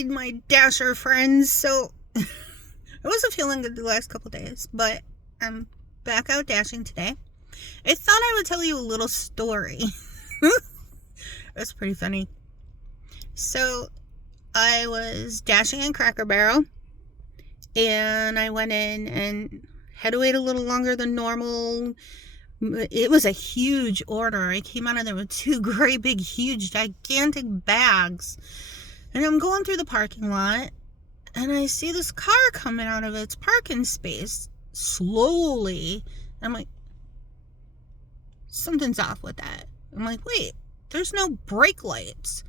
Tiedye, my Dasher friends. So, I wasn't feeling good the last couple days, but I'm back out dashing today. I thought I would tell you a little story. That's pretty funny. So, I was dashing in Cracker Barrel, and I went in and had to wait a little longer than normal. It was a huge order. I came out of there with 2 great big, huge, gigantic bags. And I'm going through the parking lot, and I see this car coming out of its parking space slowly. I'm like, something's off with that. I'm like, wait, there's no brake lights.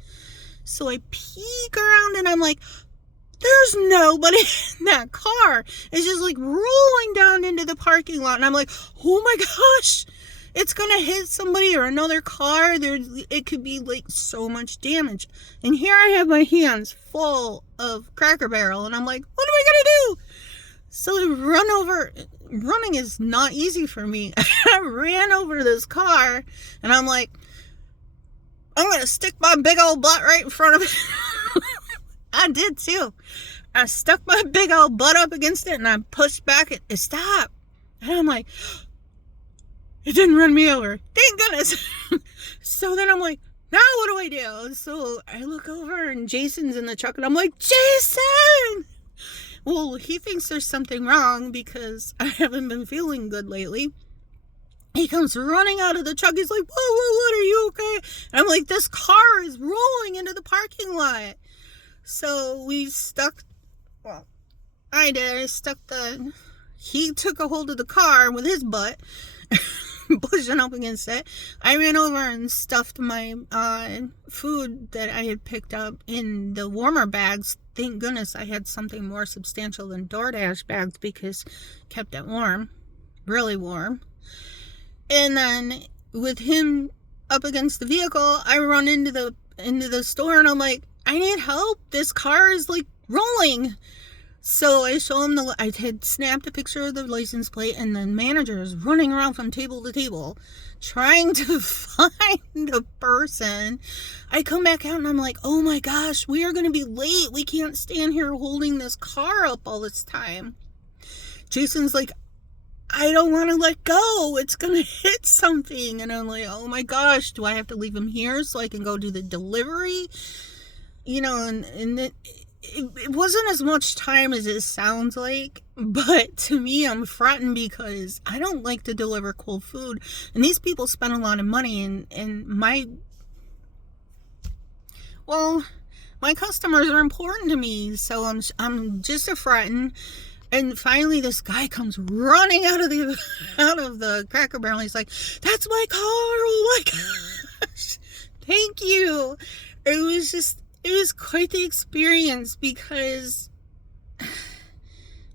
So I peek around, and I'm like, there's nobody in that car. It's just like rolling down into the parking lot. And I'm like, oh my gosh, it's going to hit somebody or another car. It could be like so much damage. And here I have my hands full of Cracker Barrel. And I'm like, what am I going to do? So I run over. Running is not easy for me. I ran over this car. And I'm like, I'm going to stick my big old butt right in front of it. I did too. I stuck my big old butt up against it and I pushed back. It stopped. And I'm like, it didn't run me over. Thank goodness. So then I'm like, now what do I do? So I look over and Jason's in the truck and I'm like, Jason! Well, he thinks there's something wrong because I haven't been feeling good lately. He comes running out of the truck. He's like, whoa, what, are you okay? And I'm like, this car is rolling into the parking lot. So we stuck, well, I did, he took a hold of the car with his butt, pushing up against it. I ran over and stuffed my food that I had picked up in the warmer bags. Thank goodness I had something more substantial than DoorDash bags because it kept it warm, really warm. And then with him up against the vehicle, I run into the store and I'm like, I need help. This car is like rolling. So I show him I had snapped a picture of the license plate, and the manager is running around from table to table trying to find a person. I come back out and I'm like, oh my gosh, we are going to be late. We can't stand here holding this car up all this time. Jason's like, I don't want to let go. It's going to hit something. And I'm like, oh my gosh, do I have to leave him here so I can go do the delivery? You know, and it wasn't as much time as it sounds like, but to me, I'm fretting because I don't like to deliver cold food, and these people spend a lot of money, and my customers are important to me, so I'm just a fretting. And finally, this guy comes running out of the Cracker Barrel. He's like, "That's my car! Oh my gosh! Thank you." It was quite the experience because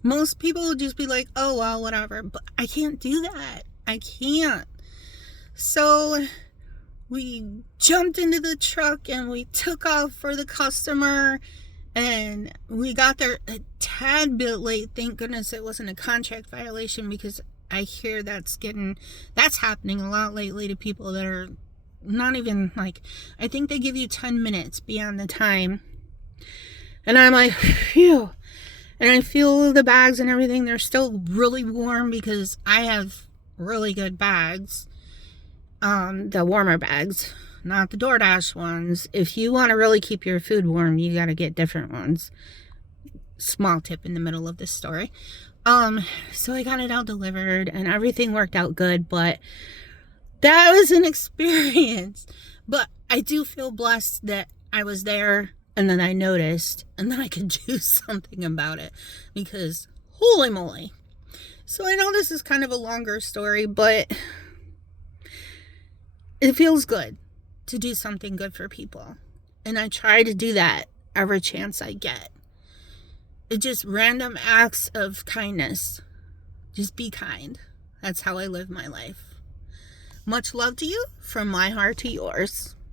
most people would just be like, oh, well, whatever. But I can't do that. I can't. So we jumped into the truck and we took off for the customer. And we got there a tad bit late. Thank goodness it wasn't a contract violation because I hear that's happening a lot lately to people that are not even like, I think they give you 10 minutes beyond the time. And I'm like, phew. And I feel the bags and everything, they're still really warm because I have really good bags. The warmer bags, not the DoorDash ones. If you want to really keep your food warm, you got to get different ones. Small tip in the middle of this story. So I got it all delivered and everything worked out good, but that was an experience. But I do feel blessed that I was there and then I noticed and then I could do something about it because holy moly. So I know this is kind of a longer story, but it feels good to do something good for people. And I try to do that every chance I get. It's just random acts of kindness. Just be kind. That's how I live my life. Much love to you from my heart to yours.